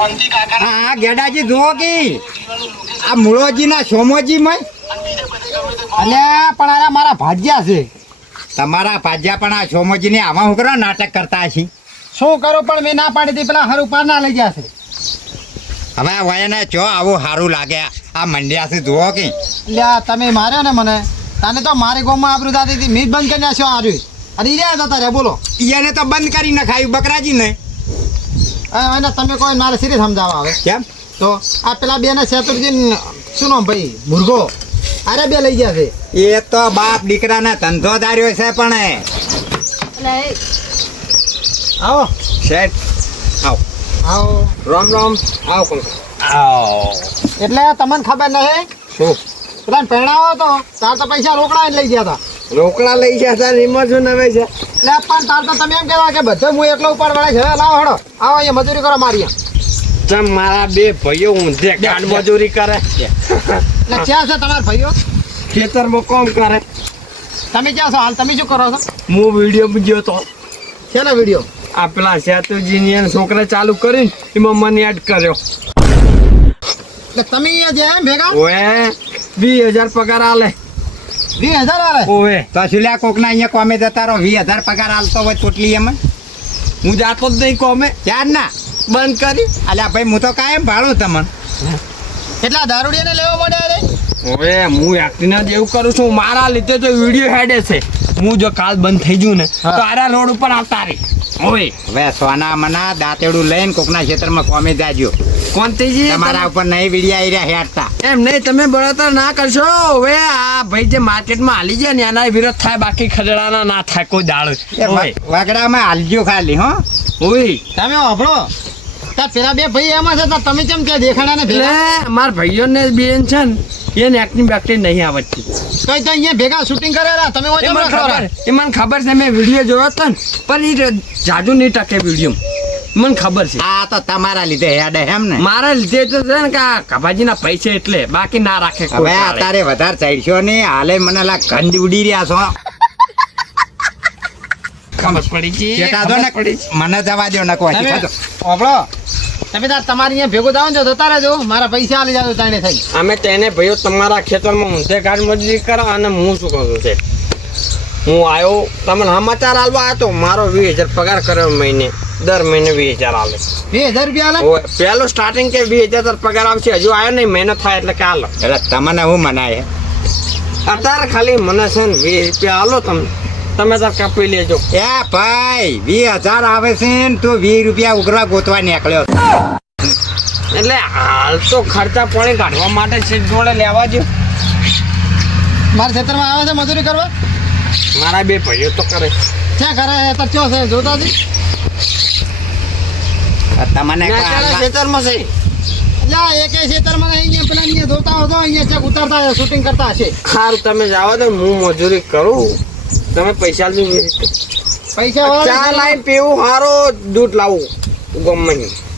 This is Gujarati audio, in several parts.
હા ગેડાજી જુઓ કે આ મૂળોજી ના સોમોજી માં અલ્યા પણ આ મારા ભાજ્યા છે. તમારા ભાજ્યા પણ આ સોમોજી ને આમાં હું કરો નાટક કરતા હશી. શું કરો પણ મેં ના પાડી હતી પેલા હર ઉપર ના લઈ ગયા છે. હવે વયને જો આવું સારું લાગે આ મંડ્યા છે જુઓ કે અલ્યા તમે માર્યો ને મને તને તો મારી ગોમાં આબરૂ દાદી હતી મીટ બંધ કરી નાખ્યો આર્યું અને ઈર્યા જતા રે બોલો એને તો બંધ કરી નખાયું બકરાજી ને. એને તમે કોઈ મારે સિરિયસ સમજાવવા આવે કેમ તો આ પેલા બે ને શેતુરજી શું નામ ભાઈ મુર્ગો અરે બે લઈ ગયા છે. એ તો બાપ દીકરાના ધંધો ધાર્યો છે પણ આવો શેઠ આવો આવો રામ રામ આવો કોણ આવો એટલે તમને ખબર નહીં શું પેલા પહેણાવો તો તાર તો પૈસા રોકડા લઈ ગયા હતા. રોકડા લઈ ગયા હતા એમાં શું નવે છે. એટલે પણ તાર તો તમે એમ કહેવા કે બધે હું એકલો ઉપર વળે છે લાવો હડો આવો અહીંયા મજૂરી કરો મારી ચમ મારા બે ભાઈઓ ઊંધે ગાડ મજૂરી કરે એટલે ક્યાં છે તમારા ભાઈઓ ખેતરમાં કામ કરે. તમે ક્યાં છો હાલ તમે શું કરો છો હું વિડીયો જોયો તો શેનો વિડીયો આ પેલા સેતુજી ને છોકરા ચાલુ કરીને એમાં મને એડ કર્યો. એટલે તમે અહીંયા જે એમ ભેગા ઓએ 20,000 પગાર આલે 20,000 વાળે ઓએ તો શું લ્યા કોકના અહીંયા કોમે જતા રહો 20,000 પગાર આલતો હોય ટોટલી એમાં હું જાતો જ નહીં કોમે ચાર ના બંધ કરી. અલ્યા ભાઈ હું તો કાયમ ભાડું તમને કેટલા દારૂડિયાને લેવા મળ્યા રે ઓએ હું એક્ટિંગ જ એવું કરું છું મારા લીધે તો વિડીયો હેડે છે. હું જો કાલ બંધ થઈ ગયું ને તો આરા રોડ ઉપર આવતા રહી. ઓય હવે સોના મના દાંતેડું લઈને કોકના ખેતરમાં કોમે જાજો. કોંતીજી તમારા ઉપર નહીં વિડિયા આઈ રહ્યા હેડતા એમ નહીં તમે બળતર ના કરશો. હવે આ ભાઈ જે માર્કેટમાં હાલી જાય ને એના વિરોધ થાય બાકી ખરડાના ના થાય કોઈ દાળ. વગડામાં હાલજો ખાલી હો. ઓય તમે વાપરો તાર પેલા બે ભાઈ એમાં છે તો તમે કેમ કે દેખાડા ને ભેગા એટલે મારા ભાઈઓને બેન છે ને એને એક્ટિંગ બેક્ટિંગ નહીં આવડતી. કઈ તો અહીંયા ભેગા શૂટિંગ કરેલા તમે એ મને ખબર છે મેં વિડીયો જોયો હતો ને પણ એ જાજુ નહીં ટકે વિડીયો મને ખબર છે. આ તો તમારા લીધે હેડે એમ ને. મારા લીધે તો છે ને કે આ કભાજીના પૈસા એટલે બાકી ના રાખે કોઈ હવે દાડે. અત્યારે વધારે ચાડશો નહીં હાલે મને લા ગંજ ઉડી રહ્યા છો. ખબર પડી ગઈ ચેટા દો ને મને જવા દો નકો તમે વાપરો તમે તાર તમારી અહીંયા ભેગું જાવ ને જતા રહેજો મારા પૈસા આલી જાજો તાણે થઈ અમે તેને ભાઈઓ તમારા ખેતરમાં ઊંધે ગાડ મજૂરી કરો અને હું શું કહું છું છે હું આવ્યો તમને સમાચાર આલવા આવ્યો તો મારો 20,000 પગાર કર્યો મહિને દર મહિને 20,000 આલે 20,000 રૂપિયા આલે ઓય પહેલો સ્ટાર્ટિંગ કે 20,000 પગાર આવશે હજુ આવ્યો નહીં મહિનો થાય એટલે કે આલો એટલે તમને હું મનાય અત્યારે ખાલી મને છે ને 20 રૂપિયા આલો તમે તાર કાપી લેજો. એ ભાઈ 20,000 આવે છે ને તું 20 રૂપિયા ઉઘરા ગોતવા નીકળ્યો. એટલે હાલ તો ખર્ચા પાણી કાઢવા માટે સીટ જોડે લેવા જો. મારા ખેતરમાં આવે છે મજૂરી કરવા મારા બે ભાઈઓ તો કરે ક્યાં કરે તો ચો છે જોતા જ તમને ખેતરમાં છે. જા એક ખેતરમાં અહીંયા પેલા અહીંયા જોતા હો તો અહીંયા ચેક ઉતારતા શૂટિંગ કરતા હશે સારું તમે જાઓ તો હું મજૂરી કરું તમે પૈસા લઈ પૈસા ચા લાવી પીવું હારો દૂધ લાવું ગમે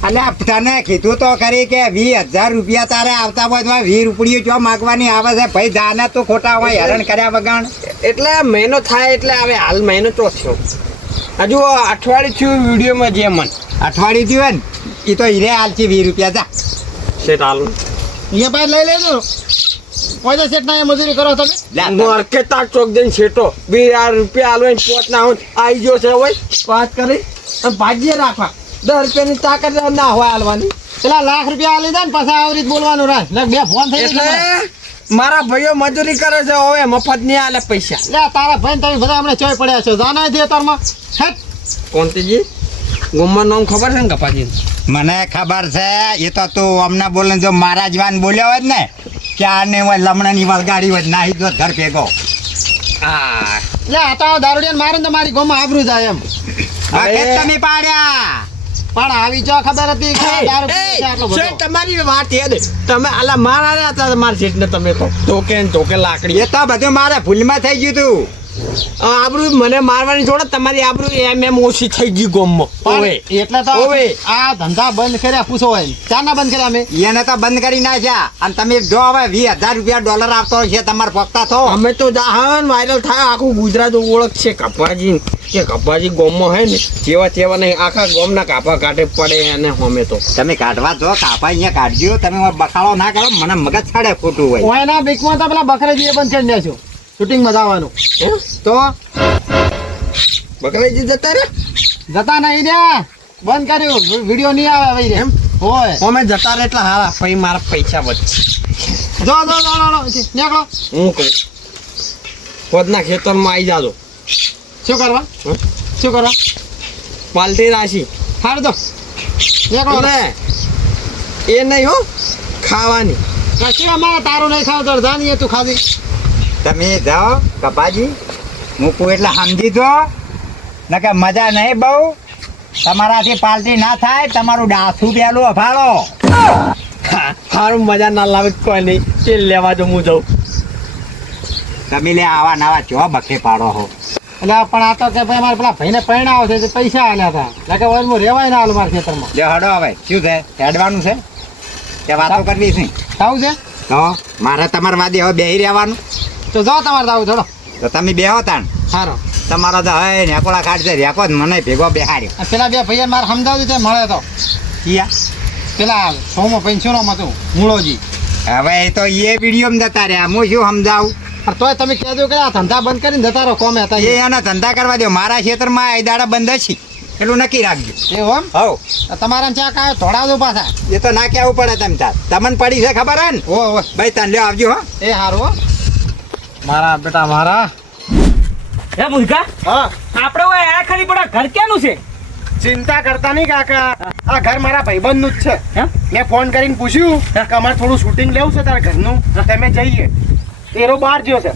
અલ્યા તને કીધું તો ખરી કે 20,000 રૂપિયા તારે આવતા હોય તો 20 રૂપિયા જો માગવાની આવે છે ભાઈ જાને તો ખોટા હોય હેરાન કર્યા વગર. એટલે મહિનો થાય એટલે હવે હાલ મહિનો તો થયો હજુ અઠવાડિયું થયું વિડીયોમાં જે મન અઠવાડિયું થયું ને એ તો હીરે હાલથી 20 રૂપિયા જા છે હાલ અહીંયા પાસે લઈ લેજો પૈસા સેટ ના મજૂરી કરો તમે માર્કેટ ચોક જઈને છેટો 20,000 રૂપિયા આલો પોત ના હોય આવી ગયો છે હોય વાત કરી ભાજીએ રાખવા 10 રૂપિયાની તાકાત ના હોય હાલવાની પેલા લાખ રૂપિયા આલી દે ને પાછા આવી રીતે બોલવાનું રાખ બે ફોન થઈ એટલે મારા ભાઈઓ મજૂરી કરે છે હવે મફત નહીં આલે પૈસા. લે તારા ભાઈ તમે બધા હમણાં ચોય પડ્યા છો જાના દે તારમાં હેટ કોંતીજી ગુમ્મા નામ ખબર છે ને કપાજી મને ખબર છે એ તો તું અમને બોલે જો મારા જવાન બોલ્યો હોય ને કે આને હોય લમણાની ગાડી હોય નાહી દો ઘર ભેગો. હા લે આ તો દારૂડિયાને મારે ને તો મારી ગોમાં આબરૂ જાય એમ તમે પાડ્યા પણ આવી જો ખબર હતી કે દારૂ પીવે છે આટલો બધો. તમારી વાત યાદ તમે આલા મારા હતા મારા સીટ ને તમે તો ધોકે ને ધોકે લાકડી એ તો બધું મારે ભૂલમાં થઈ ગયું તું આબરૂ મને મારવાની જોડે તમારી આબરૂ એમ ઓછી થઈ ગઈ ગોમમાં ઓવે એટલે તો ઓવે. આ ધંધા બંધ કર્યા પૂછો હોય ચાના બંધ કર્યા અમે એને તો બંધ કરી નાખ્યા અને તમે જો હવે 20,000 રૂપિયા ડોલર આપતો છે તમારે પગતા થો અમે તો જાહન વાયરલ થાય આખું ગુજરાત ઓળખ છે કપાજી કે કપાજી ગોમમાં હે ને જેવા નહીં આખા ગોમના કાપા કાઢે પડે અને અમે તો તમે કાઢવા જો કાપા અહીંયા કાઢજો તમે બખાડો ના કરો મને મગજ છાડે ખોટું હોય ઓયના બીકમાં તો પેલા બકરેજી બંધ કરી નાખ્યો શૂટિંગમાં જવાનું તો બકરાજી જતા રે જતા નહીં ને બંધ કર્યું વિડીયો નહીં આવે હવે એમ હોય અમે જતા રહે એટલે હારા પછી મારા પૈસા વધશે જો નીકળો હું કહું પોતના ખેતરમાં આવી જાજો શું કરવા હમ? શું કરવા પાલટી રાશી હારું તો નીકળો એટલે એ નહીં હો ખાવાની કશું અમારે તારું નહીં ખાવ તો જાણીએ તું ખાધી તમે જાઓ કપાજી મૂકું એટલે સમજી જો નકે મજા નહીં બહુ તમારાથી પાલટી ના થાય તમારું ડાસું પેલું અફાળો સારું મજા ના લાવે તો કોઈ નહીં તે લેવા જો હું જાઉં તમે લે આવા નવા ચો બખે પાડો હો એટલે પણ આ તો કે ભાઈ અમારે પેલા ભાઈને પરણાવ છે તે પૈસા આલ્યા હતા એટલે કે વરમાં રહેવાય ના હાલ મારા ખેતરમાં જો હડો હવે શું છે હેડવાનું છે કે વાતો કરવી છે ખાવું છે તો મારે તમારા વાદી હવે બેહી રહેવાનું તો જાઓ તમારે જાવું થોડો તો તમે બેહો તાણ સારો તમારો તો હવે નેકોળા કાઢશે રેકો જ મને ભેગો બેહાડ્યો પેલા બે ભાઈ મારે સમજાવજો તે મળે તો કિયા પેલા સોમો પેન્શનોમાં હતું મૂળોજી હવે એ તો એ વિડીયોમાં જતા રહ્યા હું શું સમજાવું પણ તોય તમે કહેજો કે આ ધંધા બંધ કરીને જતા રહો કોમે હતા એ એના ધંધા કરવા દો મારા ક્ષેત્રમાં આ દાડા બંધ હશે એટલું નક્કી રાખજો એવું હવ એમ તમારા ચા કાંઈ થોડા દો પાછા એ તો ના કહેવું પડે તમ તાર તમને પડી છે ખબર હે ને ઓ ભાઈ તને લ્યો આવજો હો એ સારું હો મારા બેટા મારા હે મુલકા હા આપણે ઓય આ ખાલી પડા ઘર ક્યાંનું છે ચિંતા કરતા નહીં કાકા આ ઘર મારા ભાઈબંધનું જ છે હે મેં ફોન કરીને પૂછ્યું કે અમારે થોડું શૂટિંગ લેવું છે તારા ઘરનું તમે જઈએ તેરો બહાર ગયો છે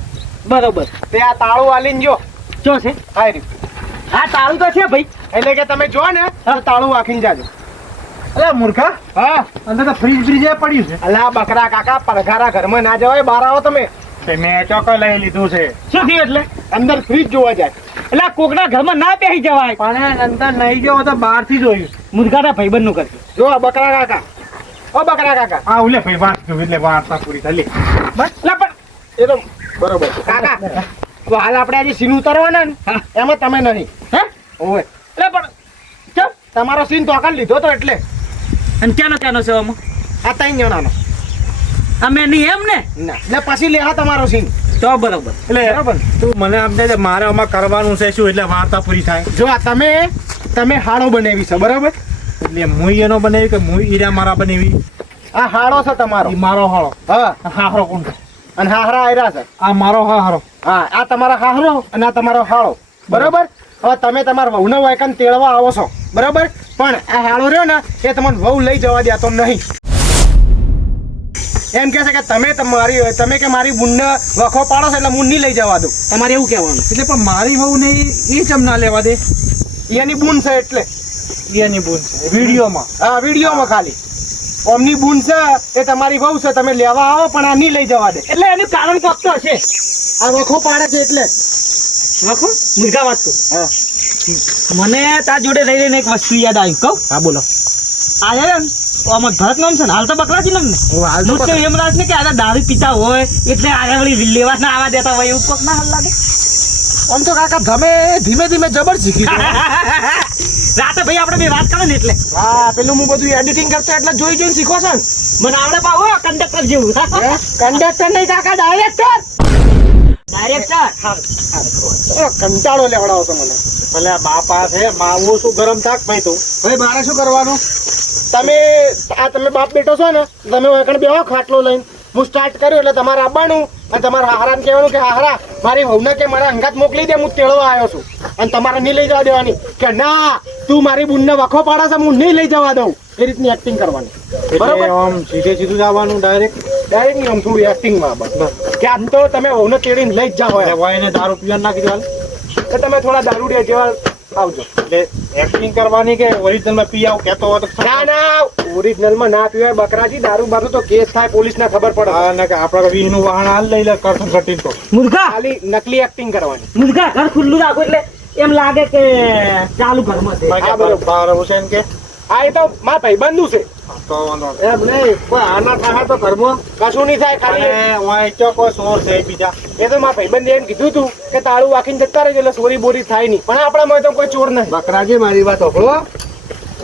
બરોબર તે આ તાળું આલીને જો શું છે આ રહ્યું આ તાળું તો છે ભાઈ એટલે કે તમે જો ને તો તાળું વાખીને જાજો અલે મૂર્ખા હા અંદર તો ફ્રીજ ફ્રીજ પડ્યું છે અલા બકરા કાકા પડઘારા ઘરમાં ના જવાય બહાર આવો તમે મેં ચોકો લઈ લીધું છે શું થયું એટલે અંદર ફ્રીજ જોવા જાય એટલે આ કોકના ઘરમાં ના બેસી જવાય પણ અંદર નહીં ગયો તો બહારથી જોયું મુર્ગાના ભાઈબંધ નું કરજો જો આ બકરા કાકા ઓ બકરા કાકા હા ઉલે ભાઈ વાત જો એટલે વાર્તા પૂરી થઈ બસ એટલે પણ એ તો બરોબર કાકા તો હાલ આપણે આજે સીન ઉતારવાના ને હા. એમાં તમે નહીં હે ઓય એટલે પણ કેમ તમારો સીન તો આકાલ લીધો તો એટલે અને ક્યાંનો ક્યાંનો છે આમાં આ ત્રણ જણાનો અમે નહીં એમ ને ના એટલે પછી લેવા તમારો સીન તો બરોબર એટલે બરાબર તું મને આમ દે મારે આમાં કરવાનું છે શું એટલે વાર્તા પૂરી થાય જો આ તમે હાડો બનાવી છે બરાબર એટલે મુઈ એનો બનાવી કે મુઈ ઈરા મારા બનાવી આ હાડો છે તમારો ઈ મારો હાળો હા હાહરો કોણ છે અને હાહરા આયરા છે આ મારો હાહરો હા આ તમારો હાહરો અને આ તમારો હાળો બરાબર હવે તમે તમારા વહુને વાયકાને તેડવા આવો છો બરાબર પણ આ હાળો રહ્યો ને એ તમને વહુ લઈ જવા દેતો નહીં એમ કહે છે કે તમે કે મારી બુનને વખો પાડો છો એટલે હું નહીં લઈ જવા દઉં તમારે એવું કહેવાનું એટલે પણ મારી વહુ ને એ ચમ ના લેવા દે એની બુન છે એટલે એની બોલ છે વિડીયોમાં હા વિડીયોમાં ખાલી ઓમની બુન છે એ તમારી વહુ છે તમે લેવા આવો પણ આ નહીં લઈ જવા દે એટલે એનું કારણ કોક તો હશે આ વખો પાડે છે એટલે રાખો મુર્ગા વાત કહું હા મને તાર જોડે રહી રહીને એક વસ્તુ યાદ આવી કહું હા બોલો આ યાર આમાં ભરત નામ છે ને હાલ તો બકરાજી નામ ને હું હાલ તો હું તો એમ રાખ ને કે આ દારૂ પીતા હોય એટલે આ વળી લેવા ના આવવા દેતા હોય એવું કોક ના હાલ લાગે આમ તો કાકા તમે ધીમે ધીમે જબર શીખી રાતે ભાઈ આપણે બે વાત કરે ને એટલે હા પેલું હું બધું એડિટિંગ કરતો એટલે જોઈ જોઈને શીખો છો ને મને આવડે પાવો કંડક્ટર જેવું કંડક્ટર નહીં કાકા ડાયરેક્ટર ડાયરેક્ટર કંટાળો લેવડાવો છો મને ભલે બાપા છે માવું શું ગરમ થાક ભાઈ તું ભાઈ મારે શું કરવાનું તમે બાપ બેટો છો ને તમે આગળ બેહો ખાટલો લઈને હું સ્ટાર્ટ કર્યું એટલે તમારે આવવાનું અને તમારા હાહરાને કહેવાનું કે હાહરા મારી વહુને કે મારા અંગાત મોકલી દે હું તેડવા આવ્યો છું અને તમારે નહીં લઈ જવા દેવાની કે ના તું મારી બુનને વખો પાડે છે હું નહીં લઈ જવા દઉં એ રીતની એક્ટિંગ કરવાની બરોબર આમ સીધે સીધું જવાનું ડાયરેક્ટ નહીં આમ થોડું એક્ટિંગમાં બસ કે આમ તો તમે વહુને તેડીને લઈ જ જાઓ વાયને દારૂ પીવા નાખી દેવાલ કે તમે થોડા દારૂડિયા જેવા આવજો એટલે એક્ટિંગ કરવાની કે ઓરિજિનલમાં પી આવ કહેતો હોય તો ના ના ઓરિજિનલમાં ના પીવાય બકરાજી દારૂ બારૂ તો કેસ થાય પોલીસને ખબર પડે હા ના કે આપણે વીનું વાહન હાલ લઈ લે કરતું ઘટી તો મુર્ગા ખાલી નકલી એક્ટિંગ કરવાની મુર્ગા ઘર ખુલ્લું રાખો એટલે એમ લાગે કે ચાલુ ઘરમાં છે હા બરોબર હુસેન કે હા એ તો મારા ભાઈબંધુ છે તો વાંધો એમ નહીં કોઈ આના થાય તો ઘરમાં કશું નહીં થાય ખાલી વાય ચોકો સોર છે બીજા એ તો મારા ભાઈબંધે એમ કીધું તું કે તાળું વાકીને જતા રહેજો એટલે ચોરી બોરી થાય નહીં પણ આપણામાં તો કોઈ ચોર નહીં બકરાજી મારી વાત સાંભળો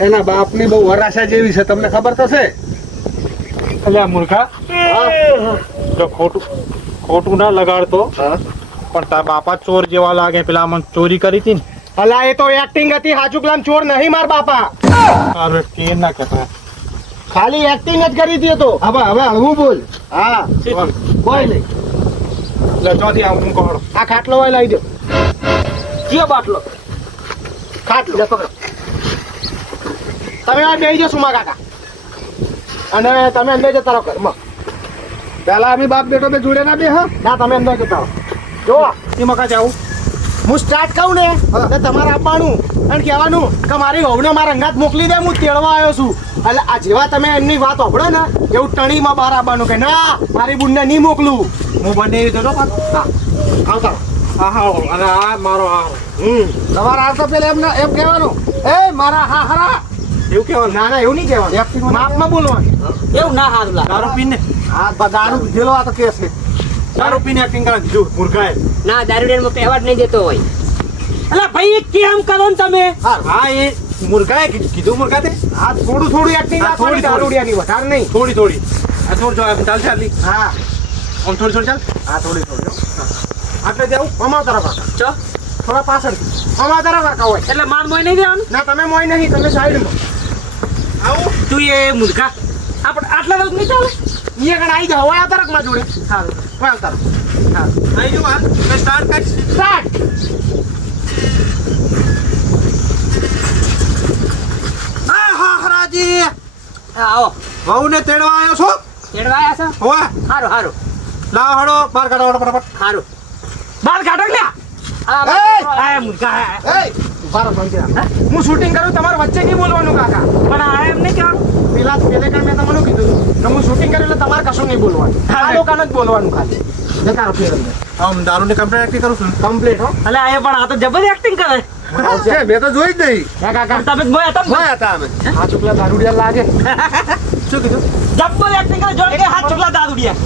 એના બાપની બહુ વરાસા જેવી છે તમને ખબર તો છે અલ્યા મૂર્ખા જો ખોટું ના લગાડતો પણ તારા બાપા ચોર જેવા લાગે પેલા મને ચોરી કરી હતી ને અલા એ તો એક્ટિંગ હતી હાચુકલામ ચોર નહીં માર બાપા અરે કે ના કહેતો ખાલી એક્ટિંગ જ કરી હતી તો હવે હળવું બોલ હા કોઈ નહીં લે ચોથી આમ હું કહો આ ખાટલો હોય લઈ દો કયો બાટલો ખાટલો પકડો તમે આ બેહી જશો મા કાકા અને તમે અંદર જતા રહો ઘરમાં પેલા અમે બાપ બેટો બે જોડે ના બે હા ના તમે અંદર જતા રહો જો એ મકા જાઉં હું સ્ટાર્ટ કહું ને એટલે તમારે આપવાનું અને કહેવાનું કે મારી વહુને મારા અંગાત મોકલી દે હું તેડવા આવ્યો છું એટલે આ જેવા તમે એમની વાત સાંભળો ને એવું ટણીમાં બહાર આવવાનું કે ના મારી બુનને નહીં મોકલું હું બંને જતો હા આવતા હા હા અને આ મારો આ તમારા આ તો પેલા એમ કહેવાનું એ મારા હા હરા એવું કહેવાનું ના ના એવું નહીં કહેવાનું માપમાં બોલવાનું એવું ના હારું લાગે દારૂ પીને આ દારૂ પીધેલો આ તો કેસ છે દારૂ પીને એક્ટિંગ કરે જો મૂર્ખાએ ના દારૂડિયામાં પહેવા જ નહીં દેતો હોય અલા ભાઈ એ કેમ કરો ને તમે હા એ મૂર્ખાએ કીધું મૂર્ખા તે આ થોડું એક્ટિંગ રાખવાની દારૂડિયાની વધારે નહીં થોડી આ થોડી જો ચાલ ચાલી હા આમ થોડી ચાલ હા થોડી આટલે જાવ અમાર તરફ કાકા ચો થોડા પાછળ અમાર તરફ કાકા હોય એટલે માર મોય નહીં દેવાનું ના તમે મોય નહીં તમે સાઈડમાં આવો તું એ મુર્ગા આપણે આટલા રોજ નહીં ચાલે અહીંયા કણ આવી જાવ આ તરફમાં જોડે હા કોઈ તરફ હા આવી જાવ હા સ્ટાર્ટ કર સ્ટાર્ટ હરાજી આવો વહુને તેડવા આવ્યો છો તેડવાયા છો હોવા હારું હારું લાવ હડો બાર કાઢો ફટાફટ હારું બાર કાઢો લ્યા આ મુર્ગા હું શૂટિંગ કરું તમારે વચ્ચે નહીં બોલવાનું કાકા પણ આ એમ નહીં કહેવાનું પેલા પેલે કાંઈ મેં તમને કીધું કે હું શૂટિંગ કર્યું એટલે તમારે કશું નહીં બોલવાનું આ લોકોને જ બોલવાનું ખાલી જતા રહો ફેર આમ દારૂની કમ્પ્લેટ એક્ટિંગ કરું છું કમ્પ્લેટ હો અલે આ પણ આ તો જબર એક્ટિંગ કરે મેં તો જોઈ જ નહીં હે કાકા તમે મોય હતા ને? હોય હતા અમે આ ચૂકલા દારૂડિયા લાગે શું કીધું જબર એક્ટિંગ કરે જોડે કે હાથ છોકલા દાદુડિયા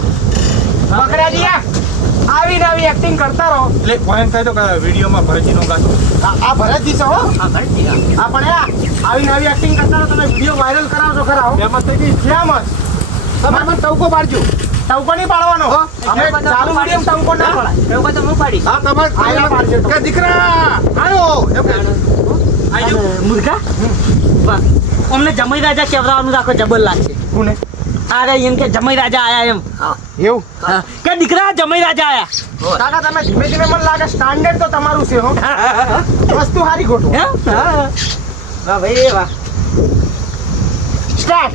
બકરાજીયા આવી એક્ટિંગ કરતા રહો એટલે પોઈન્ટ થાય તો કે વિડીયોમાં ભરજીનો ગાતો આ ભરતજી છે હો હા ભાઈ આ પણ આવી એક્ટિંગ કરતા રહો તમે વિડીયો વાયરલ કરાવજો ખરા ફેમસ થઈ ગઈ ફેમસ તમે મને ટવકો પાડજો ટવકો નહીં પાડવાનો હો અમે ચાલુ વિડીયો ટવકો ના પડાય એવું તો હું પાડીશ હા આયા પાડજો તમારે કે દીકરા આવ્યો એમ કે મુર્ગા વાહ અમને જમાઈ રાજા કેવરાવાનું રાખો જબર લાગશે કોને અરે એમ કે જમાઈ રાજા આયા એમ એવું હા. કે દીકરા જમાઈ રાજા આયા કાકા તમે ધીમે ધીમે મને લાગે સ્ટાન્ડર્ડ તો તમારું છે હો વસ્તુ હારી ખોટું હે? હા. વાહ ભાઈ વાહ સ્ટાર્ટ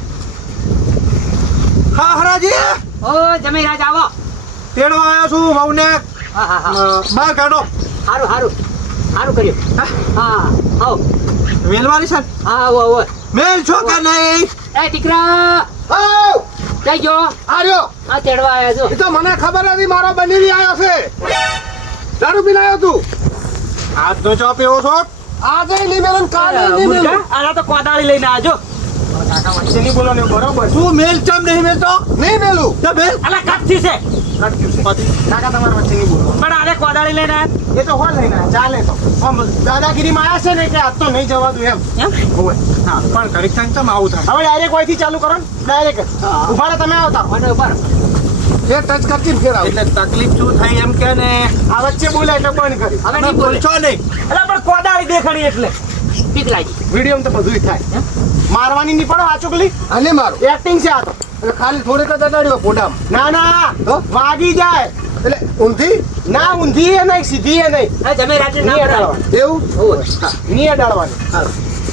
હા હરાજી ઓ જમી રાજ આવો તેડવા આવ્યો છું વહુને હા હા હા બહાર કાઢો હારું હારું હારું કર્યું હા આવો મેલવાની છે હા આવો આવો મેલ છો કે નહીં એ દીકરા આવ જઈ જો આવ્યો આ તેડવા આવ્યા છો એ તો મને ખબર હતી મારો બનીવી આવ્યો છે દારૂ પીને આવ્યો તું હાથ તો ચા પીવો છો આજે નહીં મેલન કાલે નહીં મેલન મુર્ગા આના તો કોદાળી લઈને આજો કાકા વચ્ચે નહીં બોલો બરોબર તું મેલ ચમ નહીં મેલતો નહીં મેલું તો મેલ અલા કાપથી છે કાકા તમારે વચ્ચે નહીં બોલો પણ આને કોદાળી લઈને આયા એ તો હોલ લઈને આયા, ચાલે તો આમ દાદાગીરીમાં આવ્યા છે ને કે આજ તો નહીં જવા દઉં એમ એમ હોય હા પણ ઘડીક થાય ને આવું થાય હવે ડાયરેક્ટ અહીંથી ચાલુ કરો ને ડાયરેક્ટ ઉભા રહો તમે આવતા મને ઉપર એ ટચ કરતી ફેર આવ એટલે તકલીફ શું થાય એમ કે ને આ વચ્ચે બોલે એટલે બંધ કરી હવે નહીં બોલે બોલશો નહીં અલા પણ કોદાળી દેખાણી એટલે પીતલાજી વિડીયો તો બધું થાય મારવાની નહીં પડો આ ચોકલી આને મારો એક્ટિંગ છે આ તો એટલે ખાલી થોડીક જ અડાડ્યો ફોટામાં ના ના તો? વાગી જાય એટલે ઊંધી ના ઊંધી એ નહીં સીધી એ નહીં હા જમી રાજ નહીં અડાડવાની એવું નહીં અડાડવાની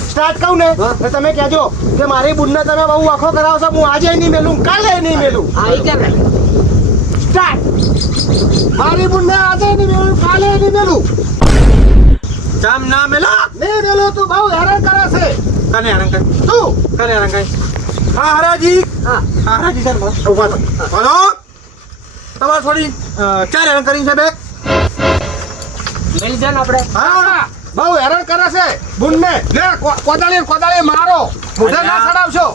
સ્ટાર્ટ કહું ને તો તમે કહેજો કે મારી બુનને તમે બહુ આખો કરાવશો હું આજે નહીં મેલું કાલે નહીં મેલું હા એ કેમ નહીં સ્ટાર્ટ મારી બુનને આજે નહીં મેલું કાલે નહીં મેલું જામ ના મેલા નહીં મેલો તું બહુ હેરાન કરે છે કને હેરાન કર તું કને હેરાન કર હા હરાજી હા. હા હરાજી સર ઉભા થા. બોલો તમારે થોડી ચાર હેરાન કરી છે બે લઈ જાઓ ને આપણે હા બહુ હેરાન કરે છે બુનને લે કોદાળી મારો મુઢે ના ચડાવશો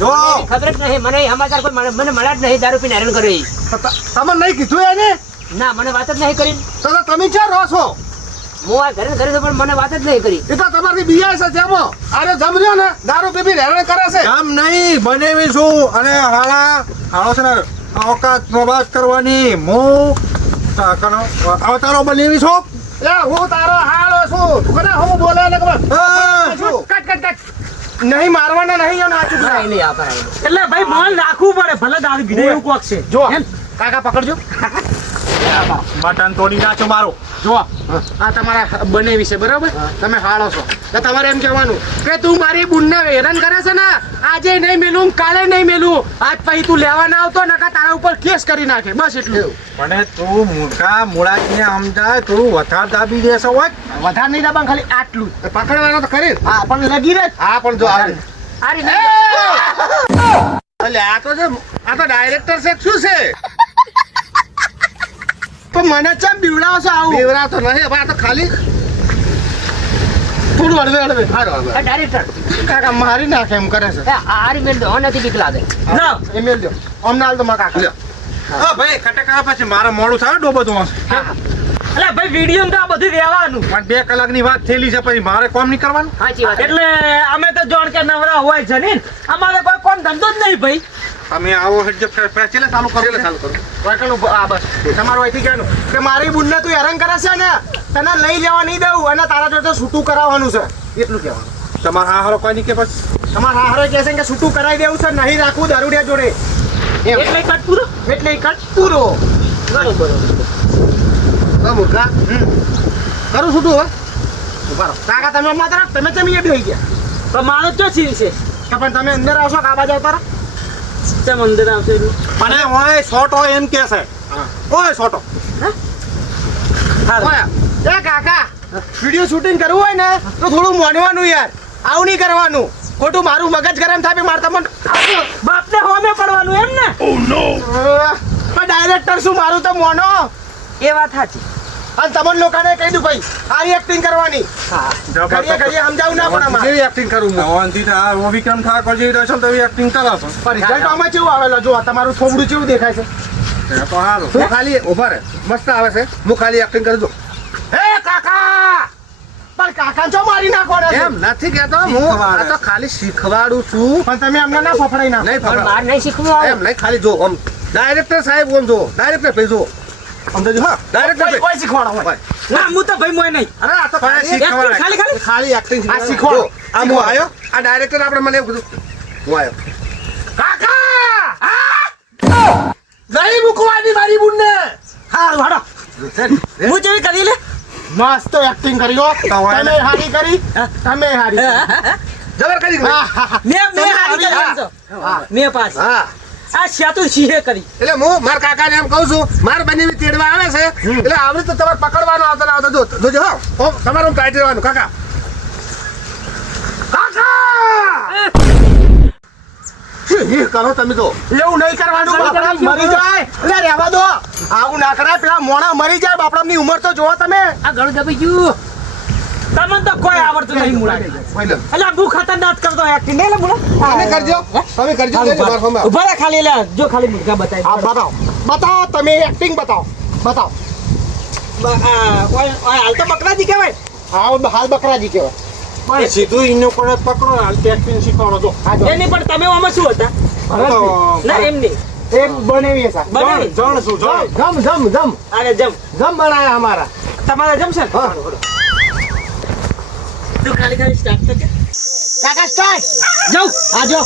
જો મને ખબર જ નહીં મને સમાચાર કોઈ મને મળ્યા જ નહીં દારૂ પીને હેરાન કરે ઈ. તમે નહીં કીધું એને ના મને વાત જ નહીં કરી તો તમે ક્યાં રહો છો હું આ ઘરે ઘરે છું પણ મને વાત જ નહીં કરી એ તો તમારી બિયા છે જેમો અરે જમર્યો ને દારૂ પી હેરાન કરે છે જામ નહીં બનાવી છું અને હાલો છે ને અવકાશ પ્રવાસ કરવાની હું અવતારો બનાવી છું એ હું તારો હાલો છું તું કને હું બોલે ને ખબર છું કટ નહીં મારવાના નહીં અને આ છોકરા નહીં નહીં આપા એટલે ભાઈ મોલ રાખવું પડે ભલે દારૂ પીધે એવું કોક છે જો એમ? કાકા પકડજો બટન તોડી નાખો મારો જો આ તમારા બનેવી છે બરાબર તમે હાળો છો તો તમારે એમ કહેવાનું કે તું મારી બુનને હેરાન કરે છે ને આજે નહીં મેલું કાલે નહીં મેલું આજ પછી તું લેવા ના આવતો નકા તારા ઉપર કેસ કરી નાખે બસ એટલું પણ તું મૂર્ખા મૂળાજીને સમજાય તું વધારે દાબી દેશો હોય વધારે નહીં દાબા ખાલી આટલું પકડવાનો તો કરી હા પણ લગી રે હા પણ જો આ આરી નહીં એટલે આ તો ડાયરેક્ટર છે શું છે પણ મને ચમ બીવડાવો છો આવું બેવરા તો નહીં હવે આ તો ખાલી થોડું હળવે હારો હવે ડાયરેક્ટર કાકા મારી નાખે એમ કરે છે આરી મેલ દો નથી બીક લાગે ના એ મેલ દો અમને હાલ તો મારા કાકા હા ભાઈ ખટકા પછી મારે મોડું થાય ડોબો તું એટલે ભાઈ વિડીયો તો આ બધું રહેવાનું પણ 2 કલાકની વાત થયેલી છે પછી મારે કોમ નહીં કરવાનું સાચી વાત એટલે અમે તો જોણ કે નવરા હોય છે ને અમારે કોઈ કોમ ધંધો જ નહીં ભાઈ તમે આવો હેડ પેચેલે ચાલુ કરો ચાલુ કરો વાયકણું આ બસ તમારું અહીંથી કહેવાનું કે મારી બુનને તું હેરાન કરે છે ને તને લઈ જવા નહીં દઉં અને તારા જોડે છૂટું કરાવવાનું છે એટલું કહેવાનું તમારે હા હારો કોઈ નહીં કે પછી તમારા હારે કહે છે કે છૂટું કરાવી દેવું છે નહીં રાખવું દારૂડિયા જોડે એમ. એટલે કટ પૂરો એટલે ઈ કટ પૂરો બરોબર હા મૂર્ખા કરું છું તું હવે ઉભા રહો. કાકા તમે માત્ર તમે કેમ અહીંયા બેસી ગયા તો મારો તો સીન છે કે પણ તમે અંદર આવશો કે આ બાજુ આવતા રહો? ચમ અંદર આવશે એનું. મને ઓય છોટો એમ કે છે ઓય છોટો ઓયા, એ કાકા વિડીયો શૂટિંગ કરવું હોય ને તો થોડું મોનવાનું યાર આવું નહીં કરવાનું ખોટું મારું મગજ ગરમ થાય મારે તમને બાપને હોમે પડવાનું એમ ને ડાયરેક્ટર શું મારું તો મોનો એ વાત સાચી અને તમને લોકોને કહી દઉં ભાઈ સારી એક્ટિંગ કરવાની ઘડીએ ઘડીએ સમજાવું ના પણ અમારે જેવી એક્ટિંગ કરું હું ઓનથી આ વિક્રમ ઠાકોર જેવી રહેશો તો એવી એક્ટિંગ કરાશો રિઝલ્ટ આમાં કેવું આવેલો જો તમારું થોબડું કેવું દેખાય છે તો હારું હું ખાલી ઉભા રહે મસ્ત આવે છે હું ખાલી એક્ટિંગ કરી દઉં હે કાકા પણ કાકા ચો મારી નાખવાના છે એમ નથી કહેતો હું આ તો ખાલી શીખવાડું છું પણ તમે અમને ના ફફડાઈ નાખો નહીં પણ ફાફડા. બહાર નહીં શીખવું આવે એમ નહીં ખાલી જો આમ ડાયરેક્ટર સાહેબ આમ જો ડાયરેક્ટર ભાઈ જો સમજો હા ડાયરેક્ટર કોઈ ભાઈ શીખવાડો હોય ના હું તો ભાઈ મોય નહીં અરે આ તો ખાલી acting ખાલી ખાલી ખાલી એક્ટિંગ આ શીખવાડો. આ હું આવ્યો આ ડાયરેક્ટર આપણે મને એવું કીધું હું આવ્યો કાકા નહીં મૂકવાની મારી બુનને હારું હાડો હું જેવી કરી લે મસ્ત એક્ટિંગ કરી હો તમે હારી કરી તમે હારી જબર કરી હા, હા, હા. મેં હારી કરી આમ તો. મેં પાસ હા આ શાતુ સિંહે કરી એટલે હું મારા કાકાને એમ કહું છું માર બનેવી તેડવા આવે છે એટલે આવી તો તમારે પકડવાનો આવતા ને આવતા જોજો હા ઓમ તમારું ટાઈટ રહેવાનું કાકા શું એ કરો તમે તો એવું નહીં કરવાનું બાપડા મરી જાય એટલે રહેવા દો આવું ના કરાય પેલા મોણા મરી જાય બાપડાની ઉંમર તો જોવો તમે આ ગળું દબાઈ ગયું તમને તો કોઈ આવડતું નહીં મુળા એટલે બહુ ખતરનાક કરતો એક્ટિંગ નહીં લે મુળા તમે કરજો લેજો માર ફોનમાં ઉભા રહે ખાલી લે જો ખાલી મુર્ગા બતાવી હા બતાવો બતાવો તમે એક્ટિંગ બતાવો બતાવો હાલ તો બકરાજી કહેવાય હાલ બકરાજી કહેવાય સીધું ઇનો પણ પકડો હાલ એક્ટિંગ શીખવાડો તો હા જો એની પણ તમે આમાં શું હતા ના એમ નહીં એક બનેવી છે બનાવી જણ શું જણ જમ જમ જમ અરે જમ જમ બનાયા અમારા તમારા જમશે ને? તું ખાલી ખાલી સ્ટાર્ટ કર કે કાકા સ્ટાર્ટ જાઉં આ જો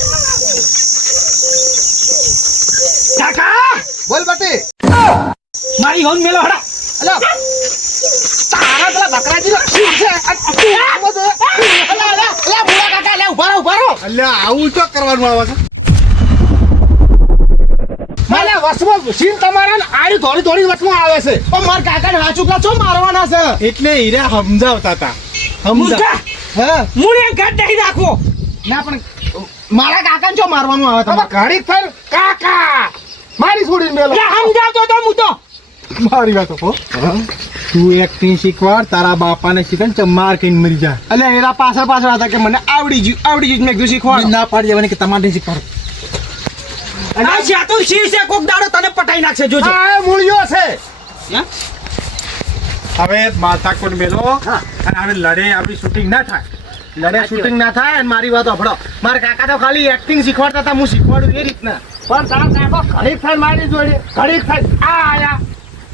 કાકા બોલ બટી મારી હોન મેલો હડા અલા તારા પેલા બકરાજી શું છે અલા ભૂલા કાકા લે ઉભા રહો એટલે આવું તો કરવાનું આવે છે મને વસમાં સીન તમારા ને આડી થોડી થોડી વસમાં આવે છે પણ મારા કાકાને હાચુકલા છો મારવાના છે એટલે હીરા સમજાવતા હતા મૂર્ખા, હા મૂળે ઘાટ નહીં રાખવો. ના પણ મારા કાકાને ચો મારવાનું આવે તમે તમારે ઘડીક થઈ કાકા મારી છોડીને મેલો લે, સમજાવતો તો હું તો. મારી વાત હો તું એક્ટિંગ શીખવાડ તારા બાપાને શીખન ચમાર કઈ મરી જા એટલે એના પાછળ પાછળ હતા કે મને આવડી ગયું મેં કીધું શીખવાડો ના પાડી દેવાની કે તમારે નહીં શીખવાડ આ જ્યાં શી છે કોક દાડો તને પટાઈ નાખશે જોજે. આ મૂળિયો છે હવે માથા કોણ મેલો અને હવે લડે આપણી શૂટિંગ ના થાય લડે શૂટિંગ ના થાય અને મારી વાત સાંભળો મારા કાકા તો ખાલી એક્ટિંગ શીખવાડતા હતા હું શીખવાડું એ રીતના પણ તારા કાકો ઘડીક થઈ મારી જોડે ઘડીક થઈ આ આયા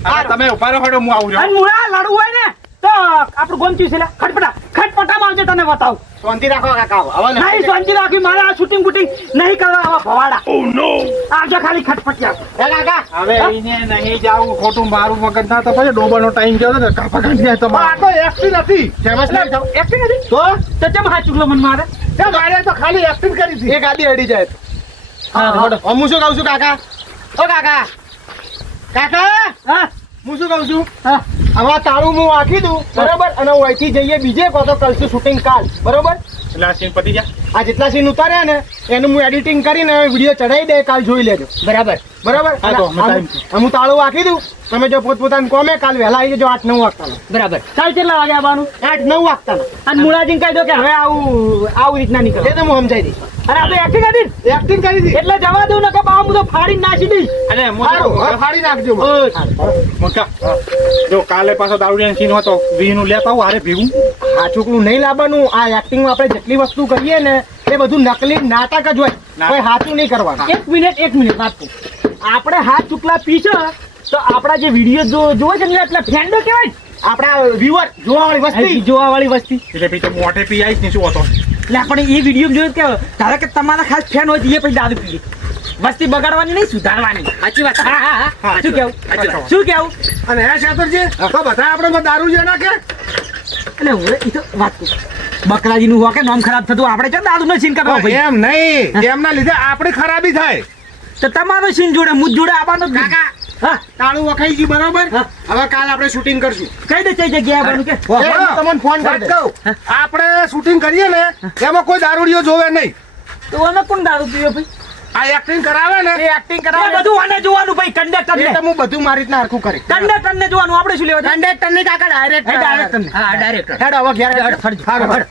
હવે તમે ઉભા રહો હેડો, હું આવું અને રહ્યો મૂળા લડવું હોય ને તો આપણું ગોમતી છે લે, ખટપટા મારજે તને બતાવું. શાંતિ રાખો કાકા હવે નહીં શાંતિ રાખી, મારે આ શૂટિંગ બુટિંગ નહીં કરવા આવા ભવાડા. આવજો ખાલી ખટપટિયા. એ કાકા હવે એને નહીં જાવું ખોટું મારું મગજ ના તો પછી ડોબાનો ટાઈમ ગયો ને કાપા કાઢી જાય તો આ તો એક્ટિંગ હતી ફેમસ નહીં થાવ એક્ટિંગ હતી તો ચમ હાથ ચુકલો મન મારે. એ મારે તો ખાલી એક્ટિંગ કરી હતી એ ગાડી અડી જાય હા હું શું કહું છું કાકા ઓ કાકા કાકા હા હું શું કહું છું હા હવે તાળું હું આખી દઉં બરોબર અને હું અહીંથી જઈએ બીજે કહો તો કરશું શૂટિંગ કાલ બરોબર એટલે આ સીન પતી જાય આ જેટલા સીન ઉતાર્યા ને એનું હું એડિટિંગ કરીને વિડીયો ચડાવી દે કાલ જોઈ લેજો બરાબર બરાબર હા, તો અમે time હું તાળું આખી દઉં તમે જો પોતપોતાનું કોમે કાલ વહેલા આવી જજો 8-9 વાગતા બરાબર. ચાલ કેટલા વાગે આવવાનું? 8-9 વાગતા અને મુળાજીને કહી દો કે હવે આવું રીતના નીકળો. એ તો હું સમજાઈ દઈશ અરે આપણે એક્ટિંગ હતી ને? એક્ટિંગ કરી હતી એટલે જવા દઉં ને કે બા હું તો ફાડીને નાસી દઈશ. અને સારું હવે ફાડી નાખજો મોટા જો કાલે પાછો દારૂડિયાનો સીન હતો વીનું લેતા આવું હારે ભેગું આ છોકરું નહીં લાવવાનું આ એક્ટિંગમાં આપણે જેટલી વસ્તુ કરીએ ને એ બધું નકલી નાટક જ હોય કોઈ સાચું નહીં કરવાનું એક મિનિટ વાત કહું. આપણે હાથ ચૂકલા પીછો તો આપણા જે વિડીયો જોવે છે ને એટલે ફ્રેન્ડો કહેવાય ને. આપણા વ્યુઅર જોવાવાળી વસ્તી જોવા વાળી વસ્તી. એટલે પછી તો મોટે પી આવીશ ને શું હતો એટલે આપણે એ વિડીયો જોયું કે ધારો કે તમારા ખાસ ફેન હોય તો એ પછી દારૂ પીએ. વસ્તી બગાડવાની નહીં, સુધારવાની. સાચી વાત. હા હા હા શું કેવું શું કેવું? અને હે શેતરજી તો બધા આપણે દારૂ જે નાખે એટલે હું એ તો વાત કહું બકરાજીનું હોકે નામ ખરાબ થતું આપણે ચાલ દારૂનો સીન કરવા ભાઈ. એમ નહીં એમના લીધે આપણી ખરાબી થાય તો તમારો સીન જોડે મુજ જોડે આવવાનો જ નહીં. કાકા હા તાળું વખાઈ ગયું બરોબર હા. હવે કાલ આપણે શૂટિંગ કરશું કઈ દે કઈ જગ્યાએ આવવાનું કે એ હું તમને ફોન કરી દઈશ. કહું, આપણે શૂટિંગ કરીએ ને એમાં કોઈ દારૂડિયો જોવે નહીં તો અમે કોણ દારૂ પીવે ભાઈ? આ એક્ટિંગ કરાવે ને એ એક્ટિંગ એ કરાવે બધું આને જોવાનું ભાઈ. કંડક્ટર એ ને તો હું બધું મારી રીતના હરખું કરી કંડક્ટર ને જોવાનું. આપણે શું લેવા? કંડક્ટર ની કાકા ડાયરેક્ટ ડાયરેક્ટર ને. હેડ હવે ઘેર હેડ. ફરજો. હારું, હેડ.